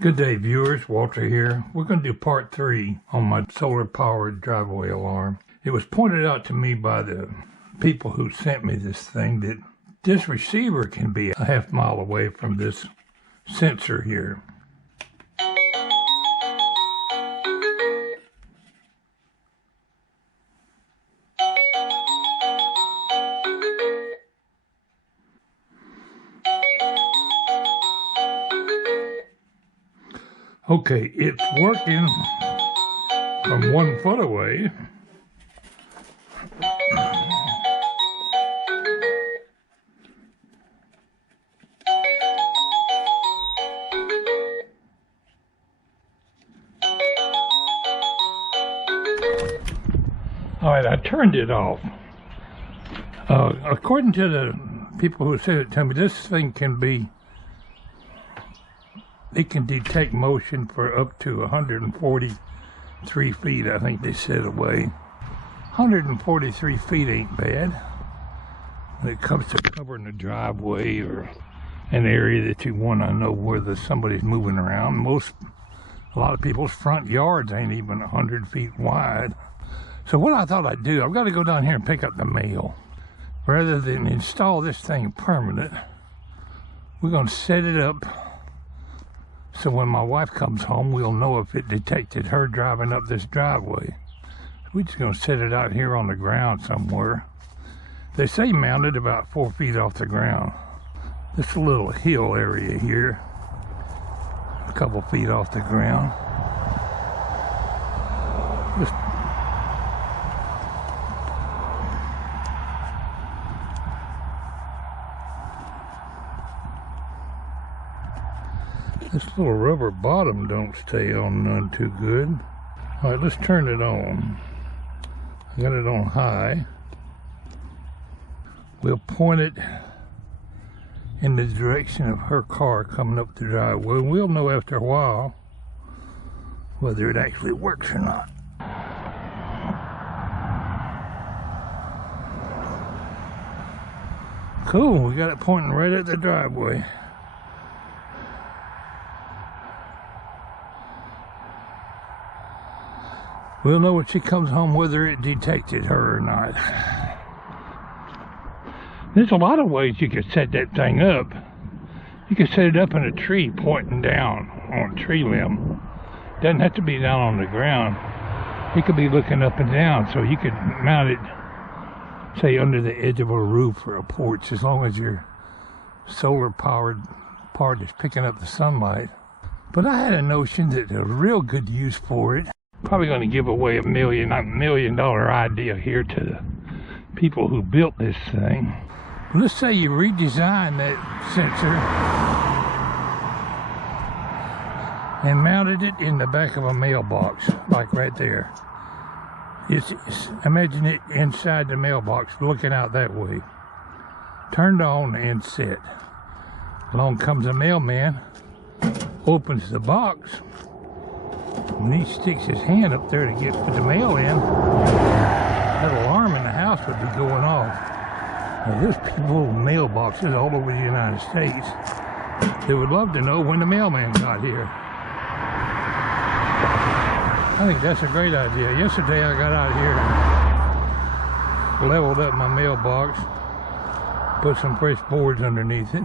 Good day, viewers. Walter here. We're going to do part 3 on my solar-powered driveway alarm. It was pointed out to me by the people who sent me this thing that this receiver can be a half mile away from this sensor here. Okay, it's working from 1 foot away. All right, I turned it off. According to the people who said it to me, this thing can be it can detect motion for up to 143 feet, I think they said, away. 143 feet ain't bad when it comes to covering a driveway or an area that you want to know whether somebody's moving around. A lot of people's front yards ain't even 100 feet wide. So what I thought I'd do, I've got to go down here and pick up the mail. Rather than install this thing permanent, we're going to set it up so when my wife comes home, we'll know if it detected her driving up this driveway. We're just going to set it out here on the ground somewhere. They say mounted about 4 feet off the ground. This little hill area here, a couple feet off the ground. This little rubber bottom don't stay on none too good. All right, let's turn it on. I got it on high. We'll point it in the direction of her car coming up the driveway. We'll know after a while whether it actually works or not. Cool, we got it pointing right at the driveway. We'll know when she comes home whether it detected her or not. There's a lot of ways you could set that thing up. You could set it up in a tree pointing down on a tree limb. Doesn't have to be down on the ground. It could be looking up and down, so you could mount it, say, under the edge of a roof or a porch, as long as your solar-powered part is picking up the sunlight. But I had a notion that a real good use for it, probably going to give away a $1 million idea here to the people who built this thing. Let's say you redesign that sensor and mounted it in the back of a mailbox, like right there. Imagine it inside the mailbox, looking out that way. Turned on and set. Along comes a mailman, opens the box. When he sticks his hand up there to put the mail in, that alarm in the house would be going off. Now, there's people with mailboxes all over the United States. They would love to know when the mailman got here. I think that's a great idea. Yesterday I got out here, leveled up my mailbox, put some fresh boards underneath it.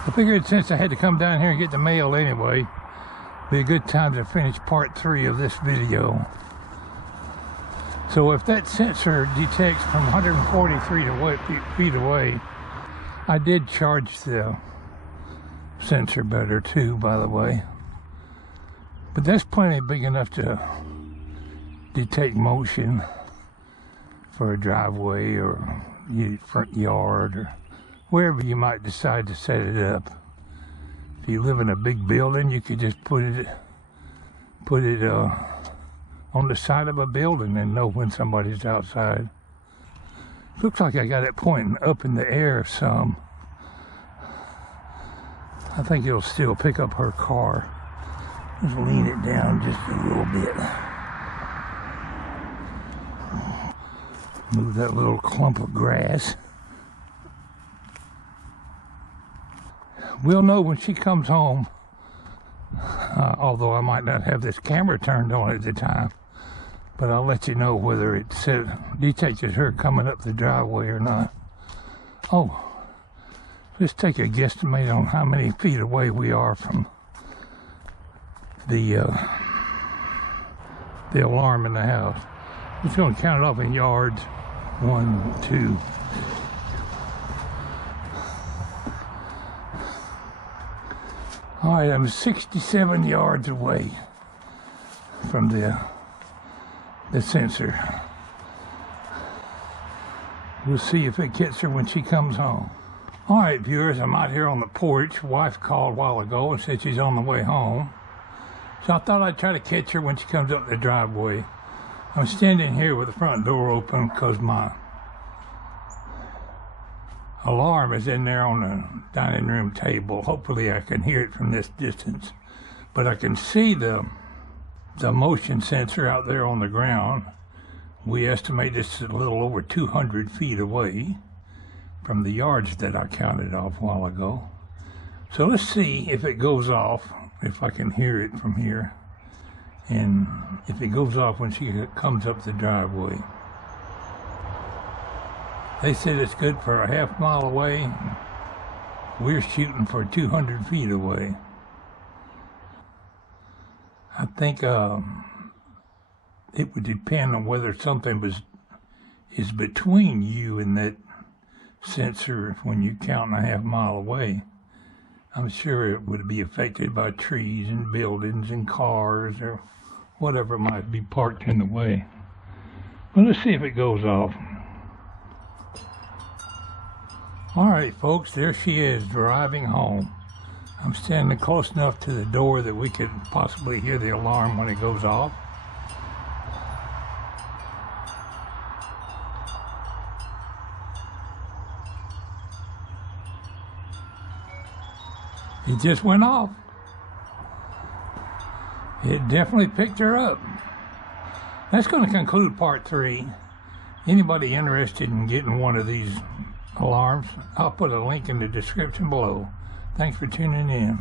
I figured since I had to come down here and get the mail anyway, it'd be a good time to finish part 3 of this video. So if that sensor detects from 143 feet away, I did charge the sensor better too, by the way. But that's plenty big enough to detect motion for a driveway or front yard or wherever you might decide to set it up. If you live in a big building, you could just put it on the side of a building and know when somebody's outside. Looks like I got it pointing up in the air some. I think it'll still pick up her car. Just lean it down just a little bit. Move that little clump of grass. We'll know when she comes home, although I might not have this camera turned on at the time, but I'll let you know whether it says detected her coming up the driveway or not. Oh, let's take a guesstimate on how many feet away we are from the alarm in the house. I'm just going to count it off in yards. 1, 2. All right, I'm 67 yards away from the sensor. We'll see if it gets her when she comes home. All right, viewers, I'm out here on the porch. Wife called a while ago and said she's on the way home. So I thought I'd try to catch her when she comes up the driveway. I'm standing here with the front door open because my alarm is in there on the dining room table. Hopefully I can hear it from this distance. But I can see the motion sensor out there on the ground. We estimate this is a little over 200 feet away from the yards that I counted off a while ago. So let's see if it goes off, if I can hear it from here, and if it goes off when she comes up the driveway. They said it's good for a half mile away. We're shooting for 200 feet away. I think it would depend on whether something is between you and that sensor when you count a half mile away. I'm sure it would be affected by trees and buildings and cars or whatever might be parked in the way. But let's see if it goes off. All right, folks, there she is driving home. I'm standing close enough to the door that we could possibly hear the alarm when it goes off. It just went off. It definitely picked her up. That's going to conclude part 3. Anybody interested in getting one of these alarms, I'll put a link in the description below. Thanks for tuning in.